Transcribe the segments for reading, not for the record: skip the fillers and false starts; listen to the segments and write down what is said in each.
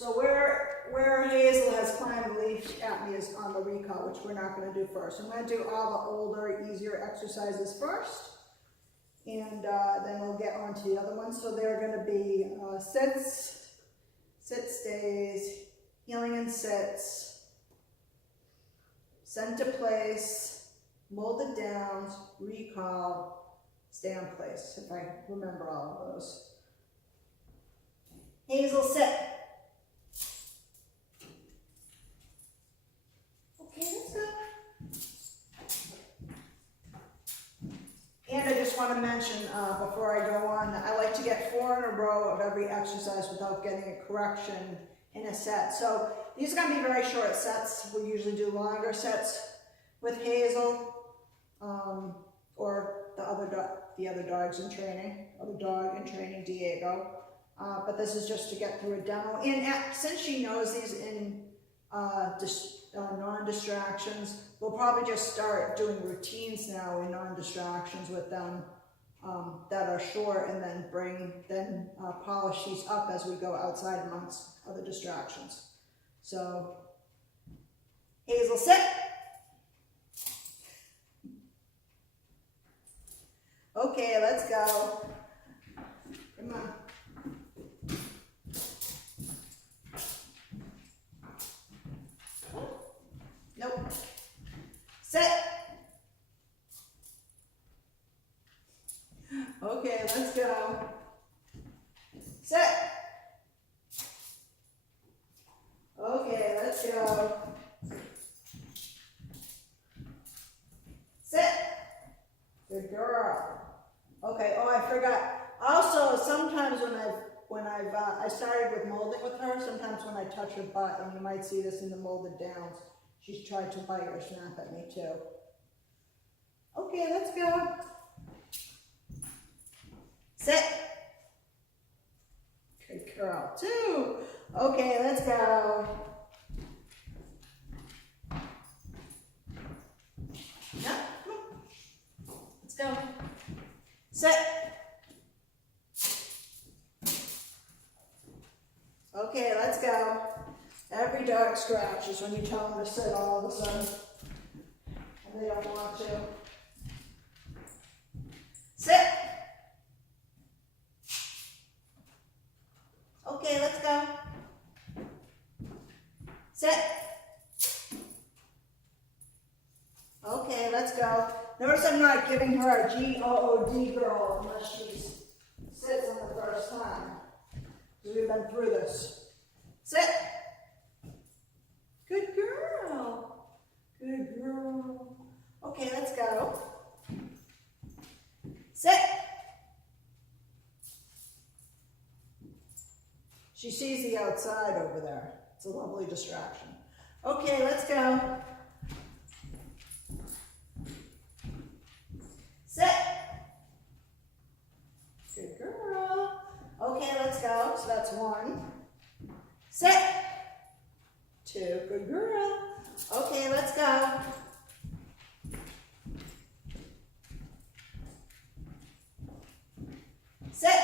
So where Hazel has climbed leaf at me is on the recall, which we're not going to do first. I'm going to do all the older, easier exercises first, and then we'll get on to the other ones. So they're going to be sits, sit stays, healing and sits, sent to place, molded downs, recall, stay on place, if I remember all of those. Hazel, sit. Okay, let's go. And I just want to mention before I go on that I like to get 4 in a row of every exercise without getting a correction in a set. So these are going to be very short sets. We usually do longer sets with Hazel or the other dogs in training, or the dog in training, Diego. But this is just to get through a demo. And since she knows these in non-distractions, we'll probably just start doing routines now in non-distractions with them that are short, and then polish these up as we go outside amongst other distractions. So, Hazel, sit. Okay, let's go. Come on. Nope. Sit. Okay, let's go. Sit. Okay, let's go. Sit. Good girl. Okay, oh, I forgot. Also, sometimes I started with molding with her, sometimes when I touch her butt, and you might see this in the molded downs, she's tried to bite or snap at me too. Okay, let's go. Sit. Good girl. 2. Okay, let's go. No, come on. Let's go. Sit. Okay, let's go. Every dog scratches when you tell them to sit all of a sudden, and they don't want to. Sit. Okay, let's go. Sit. Okay, let's go. Notice I'm not giving her a G-O-O-D girl unless she sits on the first time, because we've been through this. Sit. Good girl. Good girl. Okay, let's go. Sit. She sees the outside over there. It's a lovely distraction. Okay, let's go. Sit. Good girl. Okay, let's go. So that's 1. Sit. 2. Good girl. Okay, let's go. Sit.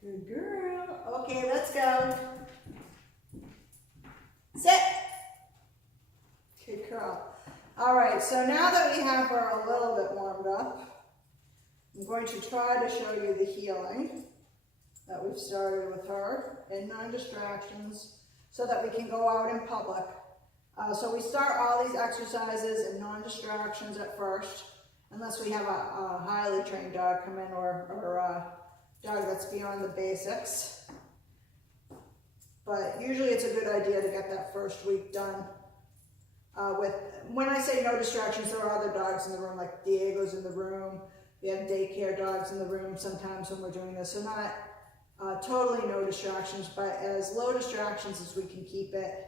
Good girl. Okay, let's go. Sit. Good girl. All right, so now that we have her a little bit warmed up, I'm going to try to show you the healing that we've started with her in non-distractions so that we can go out in public. So we start all these exercises in non-distractions at first, unless we have a highly trained dog come in or a dog that's beyond the basics. But usually it's a good idea to get that first week done when I say no distractions, there are other dogs in the room, like Diego's in the room. We have daycare dogs in the room sometimes when we're doing this. So not totally no distractions, but as low distractions as we can keep it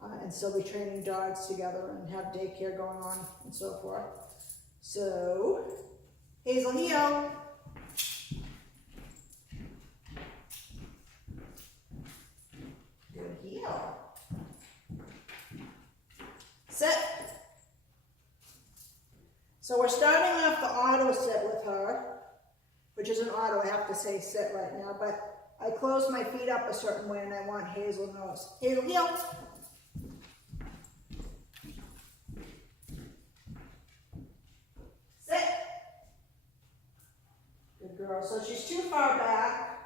and still be training dogs together and have daycare going on and so forth. So, Hazel, heel. Good heel. Sit. So we're starting off the auto sit with her, which is an auto, I have to say sit right now, but I close my feet up a certain way and I want Hazel nose. Hazel, heel. Sit. Good girl. So she's too far back.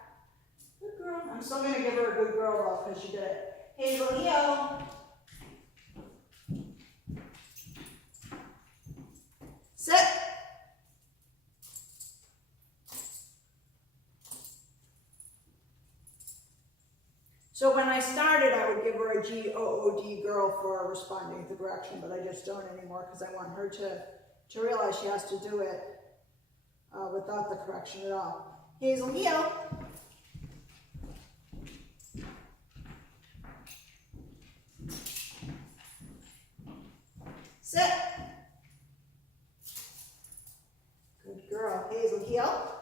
Good girl. I'm still going to give her a good girl though because she did it. Hazel, heel. Sit. So when I started, I would give her a G-O-O-D girl for responding to direction, but I just don't anymore because I want her to realize she has to do it without the correction at all. Hazel, heel. Sit. Good girl. Hazel, heel.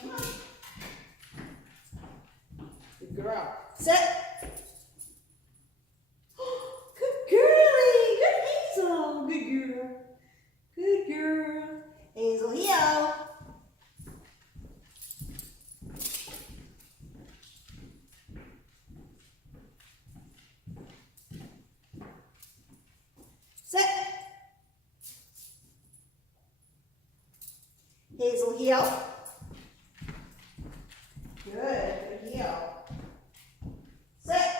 Come on. Good girl. Sit. Good girlie. Good Hazel. Good girl. Good girl. Hazel, heel. Sit. Hazel, heel. Good. Good heel. Sit.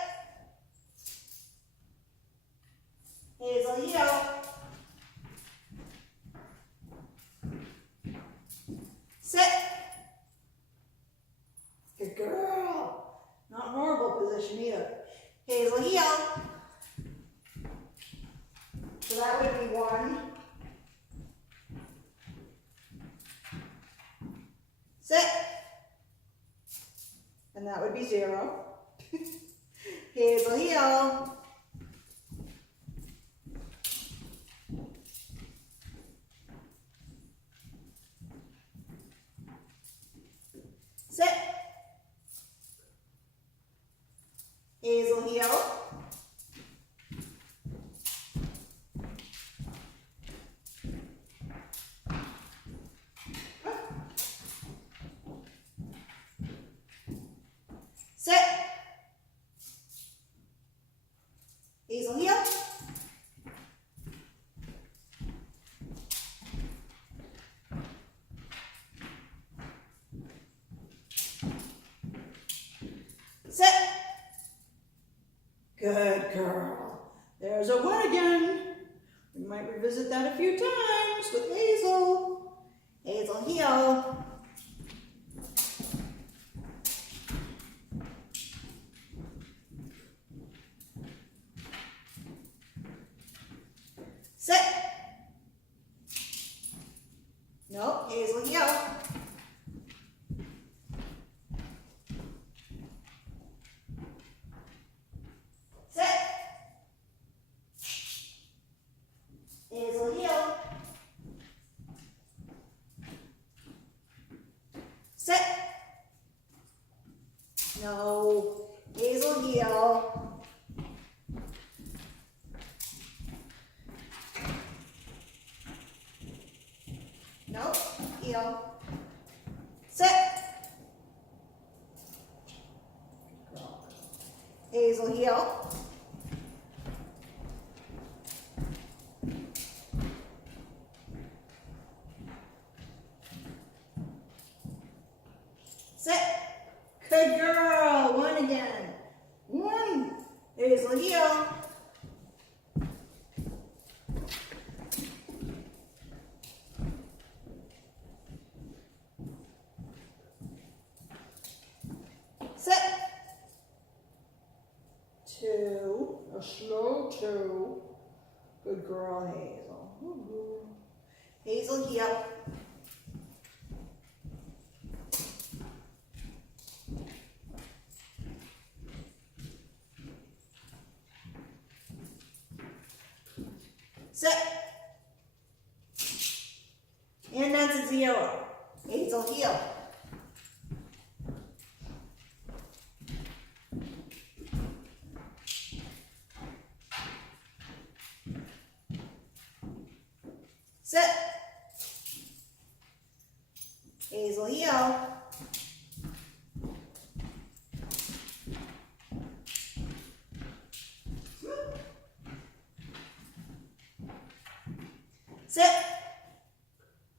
Hazel, heel. Sit. Good girl. Not horrible position either. Hazel, heel. So that would be 1. Sit. And that would be 0. Hazel, heel. Sit. Hazel, heel. Sit. Hazel, heel. Sit. Good girl. There's a 1 again. We might revisit that a few times with Hazel. Hazel, heel. Sit. Nope, Hazel, heel. Sit. Hazel, heel. Sit. No, Hazel, heel. Nope, heel. Sit. Hazel, heel. Sit. Good girl. 1 again. 1. Hazel, heel. Sit. 2. A slow 2. Good girl, Hazel. Woo-hoo. Hazel, heel. Sit. And that's a 0. Hazel, heel. Sit. Hazel, heel. Sit.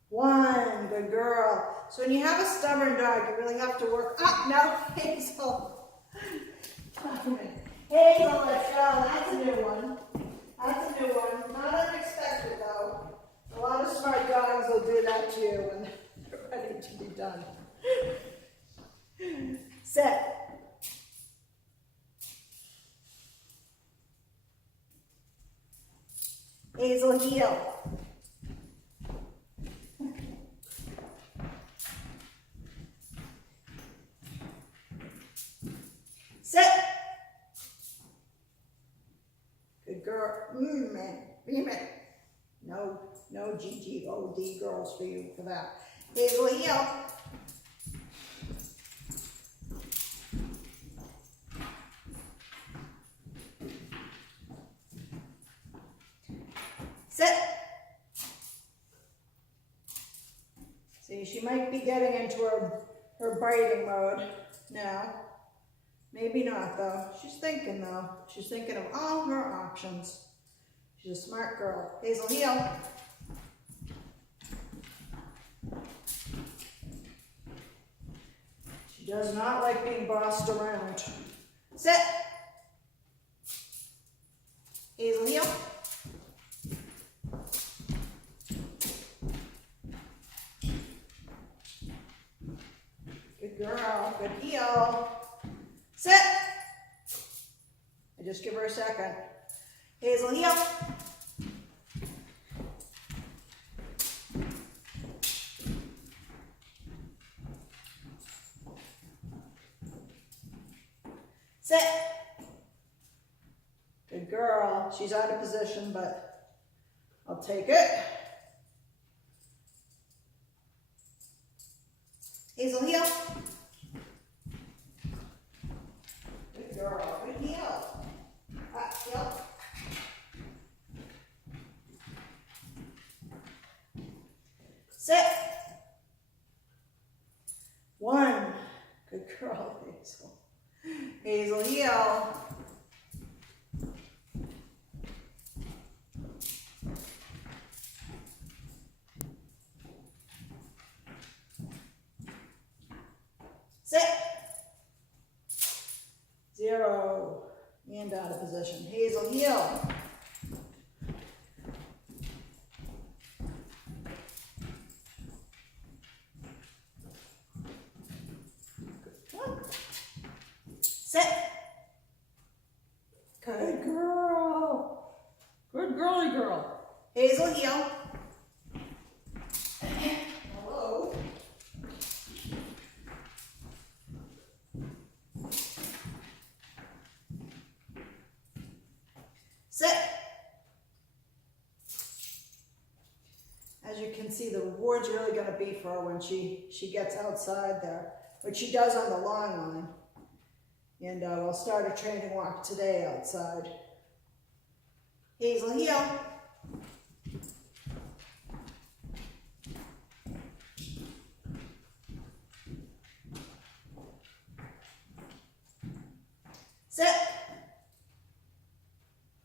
One, good girl. So when you have a stubborn dog, you really have to work. Ah, no, Hazel. Hazel, let's go. That's a new one. That's a new one. Not unexpected though. A lot of smart dogs will do that to you when they're ready to be done. Sit. Hazel, heel. Sit. Good girl. Man. No GGOD girls for you for that. Hazel, heel. Sit. See, she might be getting into her biting mode now. Maybe not though. She's thinking though. She's thinking of all her options. She's a smart girl. Hazel, heel. She does not like being bossed around. Sit. Hazel, heel. Good girl. Good heel. Sit. I just give her a second. Hazel, heel. Sit. Good girl. She's out of position, but I'll take it. Hazel, heel. Good girl. Good heel. Heel. Sit. One. Good girl, Hazel. Hazel, heel. Sit. 0. And out of position. Hazel, heel. Sit. Good girl. Good girly girl. Hazel, heel. Hello. Sit. As you can see, the reward's really going to be for her when she gets outside there, which she does on the long line. And we'll start a training walk today outside. Hazel, heel. Sit.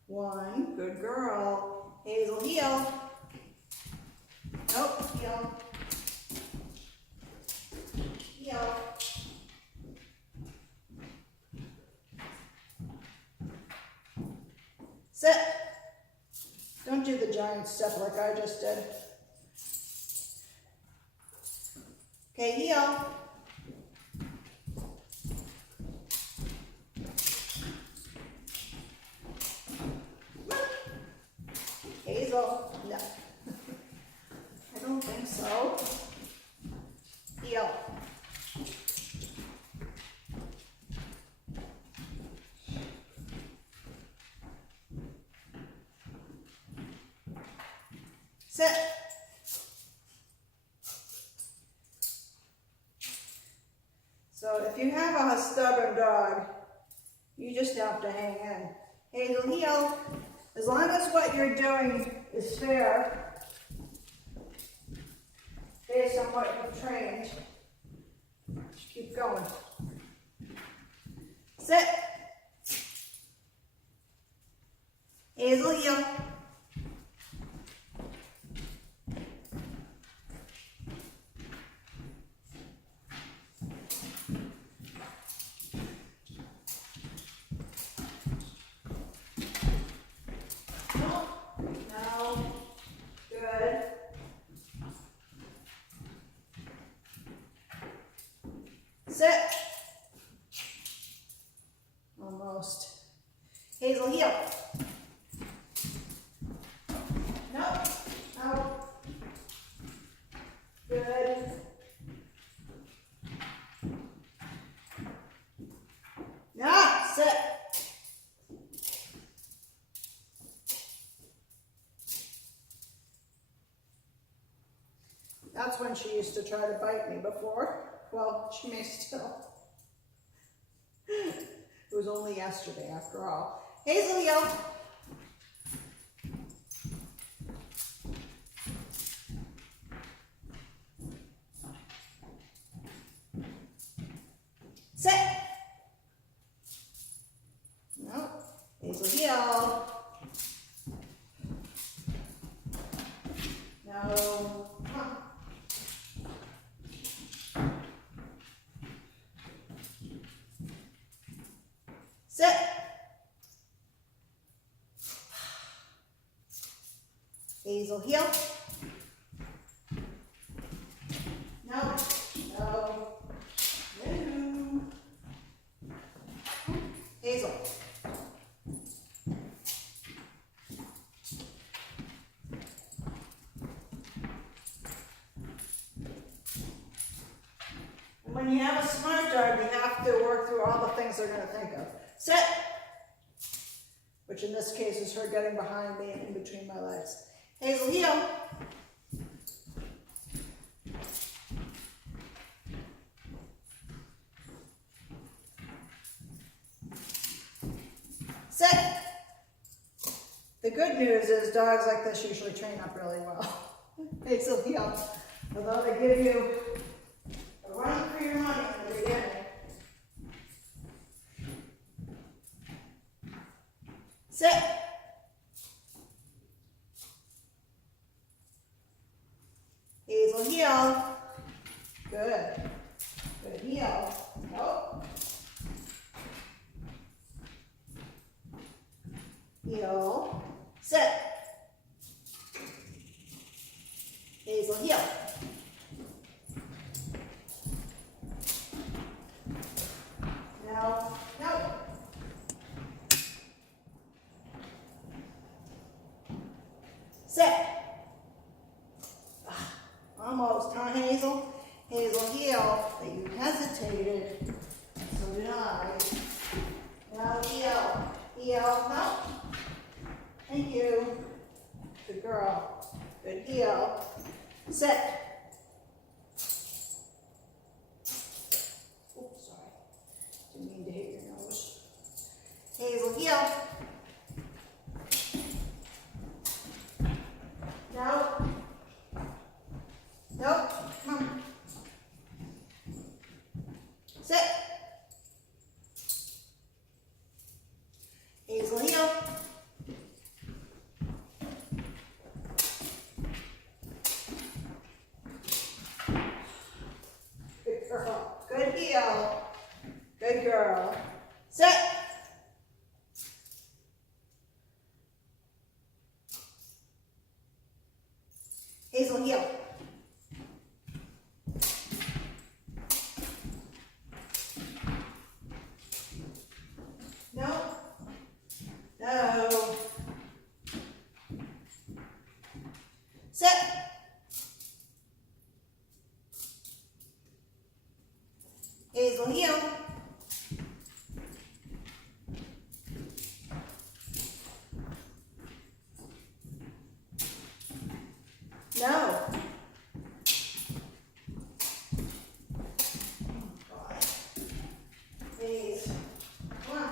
1, good girl. Hazel, heel. Nope, heel. Heel. Sit. Don't do the giant step like I just did. Okay, heel. Hazel, no. I don't think so. Heel. Sit. So if you have a stubborn dog, you just have to hang in. Hazel, heel. As long as what you're doing is fair, based on what you've trained. Just keep going. Sit. Hazel, heel. No. Good. Sit. Almost. Hazel, heel. No. No. Good. No. Sit. That's when she used to try to bite me before. Well, she may still. It was only yesterday, after all. Hazel, heel. Sit. No. Hazel, heel. No. Come on. Sit. Hazel, heel. No. No. No. Hazel. And when you have a smart dog, you have to work through all the things they're going to think of. Sit. Which in this case is her getting behind me and in between my legs. Hazel, heel. Sit. The good news is dogs like this usually train up really well. Hazel, heel. Although they give you a run for your money in the beginning. Sit. Hazel, heel. Good. Good, heel. Nope. Heel. Sit. Hazel, heel. No. No. Sit. Almost, huh, Hazel? Hazel, heel. But you hesitated. So did I. Now, heel. Heel. No. Thank you. Good girl. Good heel. Sit. Oops, sorry. Didn't mean to hit your nose. Hazel, heel. No. Nope. Come on. Sit. Hazel, heel. Good girl. Good heel. Good girl. Sit. Hazel, heel. No. No. Sit. Hazel, heel. No. God. Please. Come on.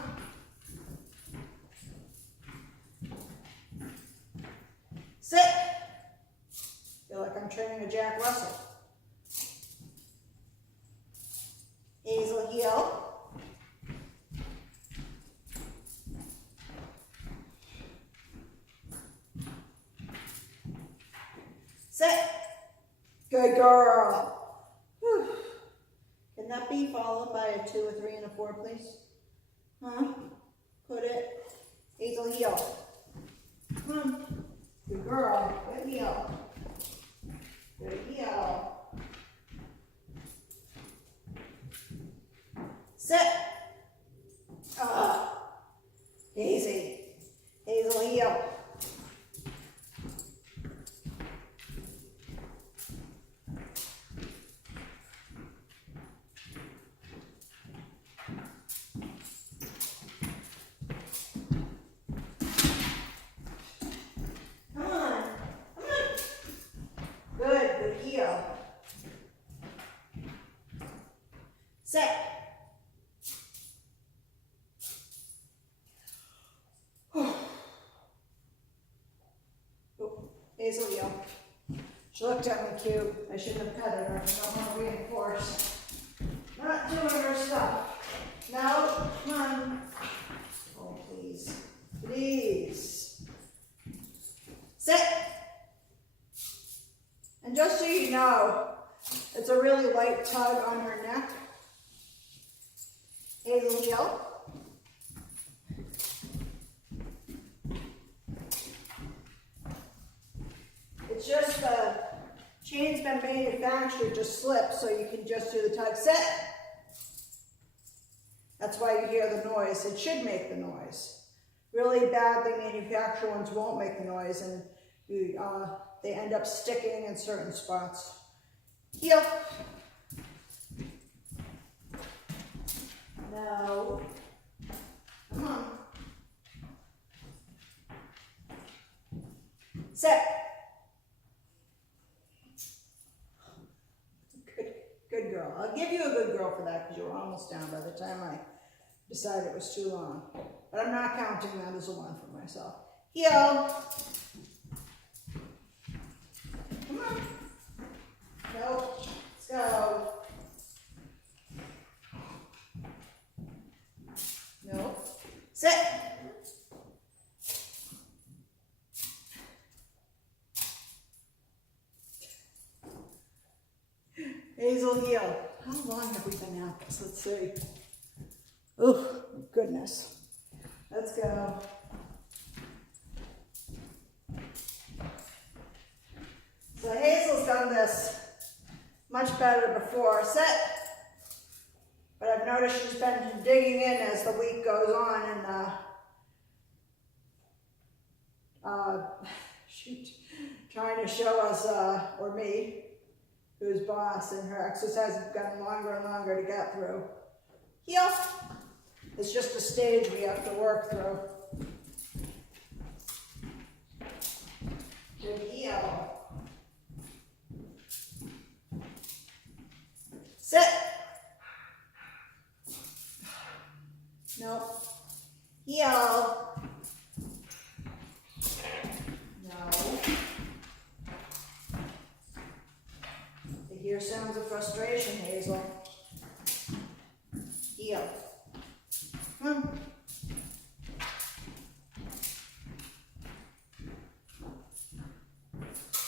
Sit. Feel like I'm training a Jack Russell. Sit. Good girl. Whew. Can that be followed by a 2, a 3, and a 4, please? Huh? Put it. Hazel, heel. Come on. Good girl. Good heel. Good heel. Sit. Easy. Hazel, heel. Sit. Oh, Hazel, heel. She looked at me cute. I shouldn't have petted her. I don't want to reinforce. Not doing her stuff. No, come on. Oh, please. Please. Sit. And just so you know, it's a really light tug on her neck. Hazel, heel. It's just the chain's been manufactured to slip, so you can just do the tug. Sit. That's why you hear the noise. It should make the noise. Really badly manufactured ones won't make the noise, and they end up sticking in certain spots. Heel. No. Come on. Sit. Good girl. I'll give you a good girl for that because you were almost down by the time I decided it was too long. But I'm not counting that as a 1 for myself. Heel. Come on. Go. Let's go. No. Sit. Hazel, heel. How long have we been at this? Let's see. Oh, goodness. Let's go. So Hazel's done this much better before. Sit. But I've noticed she's been digging in as the week goes on and trying to show us, or me, who's boss, and her exercises have gotten longer and longer to get through. Heel. It's just a stage we have to work through. Good heel. Sit. Nope. Heel. No. I hear sounds of frustration, Hazel. Heel. No.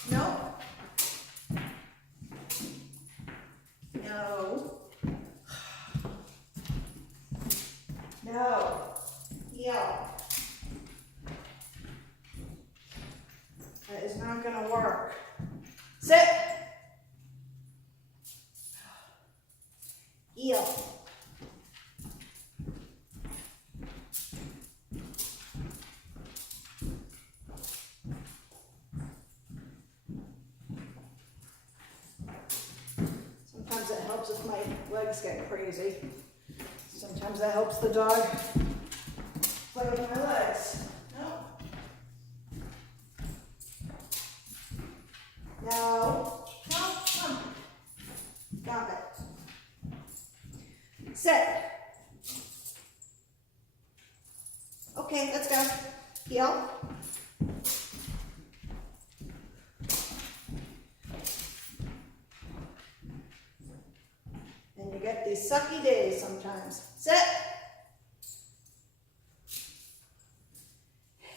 No. No. Heel. That is not going to work. Sit. Heel. Sometimes it helps if my legs get crazy. Sometimes that helps the dog play with my legs. No. No. Come. Got it. Sit. Okay, let's go. Heel. And you get these sucky days sometimes. Sit.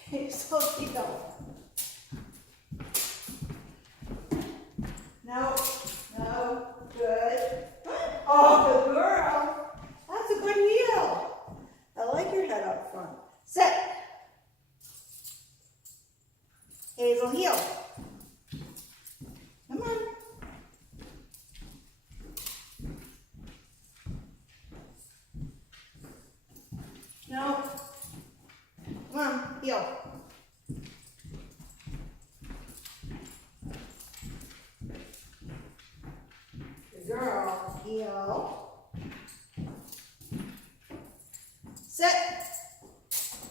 Hazel, heel. Hazel, heel. Come on. No. Come on, heel. Good girl. Heel. Sit.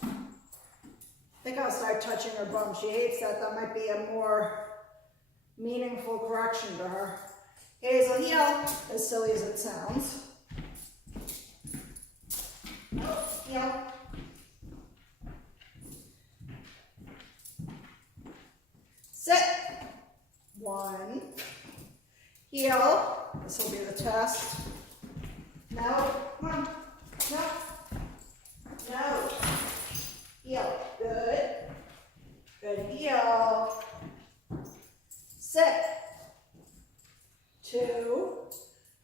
I think I'll start touching her bum. She hates that. That might be a more meaningful correction to her. Hazel, heel. As silly as it sounds. Oh, heel. Sit. 1. Heel. This will be the test. No. Come on. No. No. Heel. Good. Good heel. Sit. 2.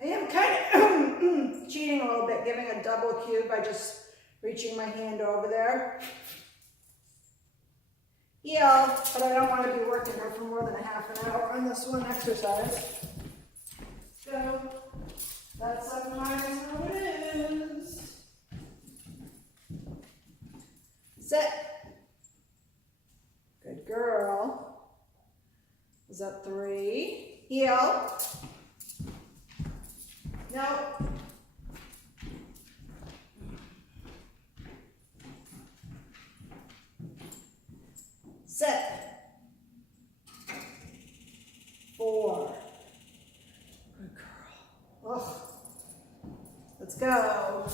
I am kind of cheating a little bit, giving a double cue by just reaching my hand over there. Heel, but I don't want to be working her for more than a half an hour on this one exercise. So that's how it is. Sit. Good girl. Is that 3? Heel. No. Sit. 4. Good girl. Oh. Let's go.